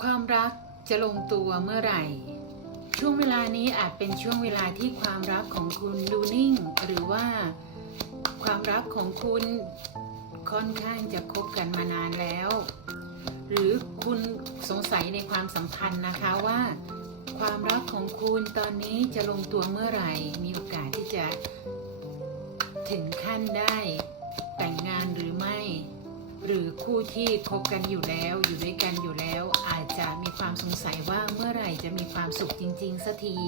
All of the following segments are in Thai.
ความรักจะลงตัวเมื่อไหร่ ช่วงเวลานี้อาจเป็นช่วงเวลาที่ความรักของคุณดูนิ่ง หรือว่าความรักของคุณค่อนข้างจะคบกันมานานแล้ว หรือคุณสงสัยในความสัมพันธ์นะคะว่า ความรักของคุณตอนนี้จะลงตัวเมื่อไหร่ มีโอกาสที่จะถึงขั้นได้ คู่ที่คบกันอยู่แล้ว อยู่ด้วยกันอยู่แล้ว อาจจะมีความสงสัยว่าเมื่อไหร่จะมีความสุขจริง ๆสักที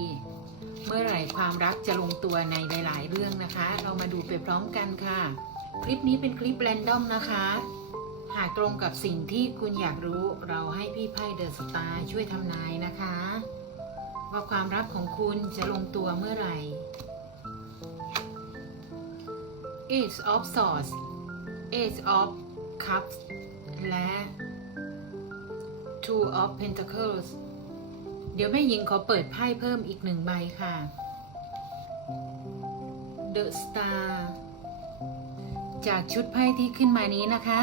เมื่อไหร่ความรักจะลงตัวในหลาย ๆ เรื่องนะคะ เรามาดูไปพร้อมกันค่ะ คลิปนี้เป็นคลิปแรนดอมนะคะ หากตรงกับสิ่งที่คุณอยากรู้เราให้พี่ไพ่เดอะสตาร์ช่วยทำนายนะคะ ว่าความรักของคุณจะลงตัวเมื่อไหร่ Ace of Swords Ace of Cups และ Two of Pentacles เดี๋ยวแม่หญิงขอเปิดไพ่เพิ่มอีกหนึ่งใบค่ะ The Star จากชุดไพ่ที่ขึ้นมานี้นะคะ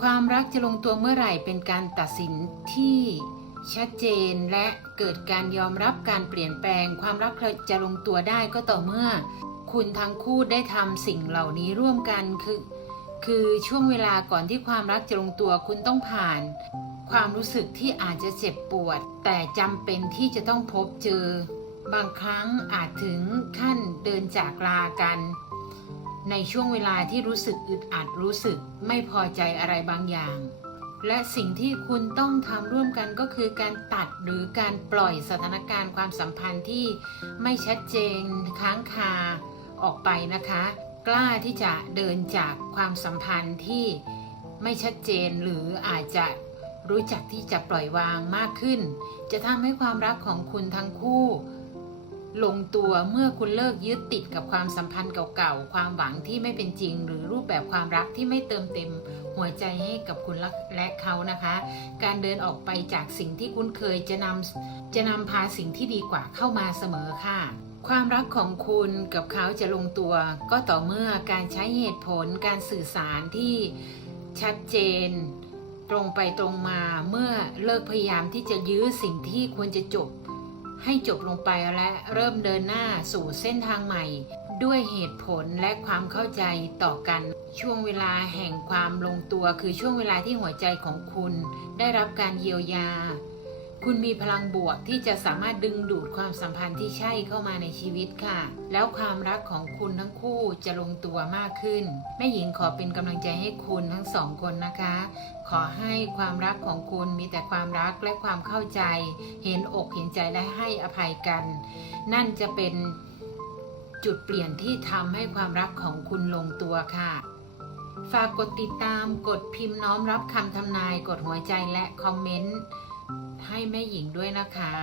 ความรักจะลงตัวเมื่อไหร่เป็นการตัดสินที่ชัดเจนและเกิดการยอมรับการเปลี่ยนแปลง ความรักจะลงตัวได้ก็ต่อเมื่อ คุณทั้งคู่ได้ทำสิ่งเหล่านี้ร่วมกันคือ คือช่วงเวลาก่อนที่ความรักจะลงตัวคุณต้องผ่าน ความรู้สึกที่อาจจะเจ็บปวด แต่จำเป็นที่จะต้องพบเจอ บางครั้งอาจถึงขั้นเดินจากลากัน ในช่วงเวลาที่รู้สึกอึดอัดรู้สึกไม่พอใจอะไรบางอย่าง และสิ่งที่คุณต้องทำร่วมกันก็คือการตัดหรือการปล่อยสถานการณ์ความสัมพันธ์ที่ไม่ชัดเจนค้างคาออกไปนะคะ กล้าที่จะเดินจากความสัมพันธ์ที่ไม่ชัดเจนหรืออาจจะรู้จักที่จะปล่อยวางมากขึ้น จะทำให้ความรักของคุณทั้งคู่ ลงตัวเมื่อคุณเลิกยึดติดกับความสัมพันธ์เก่าๆ ความหวังที่ไม่เป็นจริง หรือรูปแบบความรักที่ไม่เติมเต็มหัวใจให้กับคุณและเขานะคะ การเดินออกไปจากสิ่งที่คุ้นเคยจะนำจะนำพาสิ่งที่ดีกว่าเข้ามาเสมอค่ะ ความรักของคุณกับเขาจะลงตัว ก็ต่อเมื่อการใช้เหตุผลการสื่อสารที่ชัดเจน ตรงไปตรงมาเมื่อเลิกพยายามที่จะยื้อสิ่งที่ควรจะจบ ให้จบลงไปและเริ่มเดินหน้าสู่เส้นทางใหม่ ด้วยเหตุผลและความเข้าใจต่อกัน ช่วงเวลาแห่งความลงตัวคือช่วงเวลาที่หัวใจของคุณ ได้รับการเยียวยา คุณมีพลังบวกที่จะสามารถดึงดูดความสัมพันธ์ที่ใช่เข้ามาในชีวิตค่ะ แล้วความรักของคุณทั้งคู่จะลงตัวมากขึ้น แม่หญิงขอเป็นกำลังใจให้คุณทั้งสองคนนะคะ ขอให้ความรักของคุณมีแต่ความรักและความเข้าใจ เห็นอกเห็นใจและให้อภัยกัน นั่นจะเป็นจุดเปลี่ยนที่ทำให้ความรักของคุณลงตัวค่ะฝากกดติดตาม กดพิมพ์น้อมรับคำทำนาย กดหัวใจและคอมเมนต์ ให้แม่หญิงด้วยนะคะ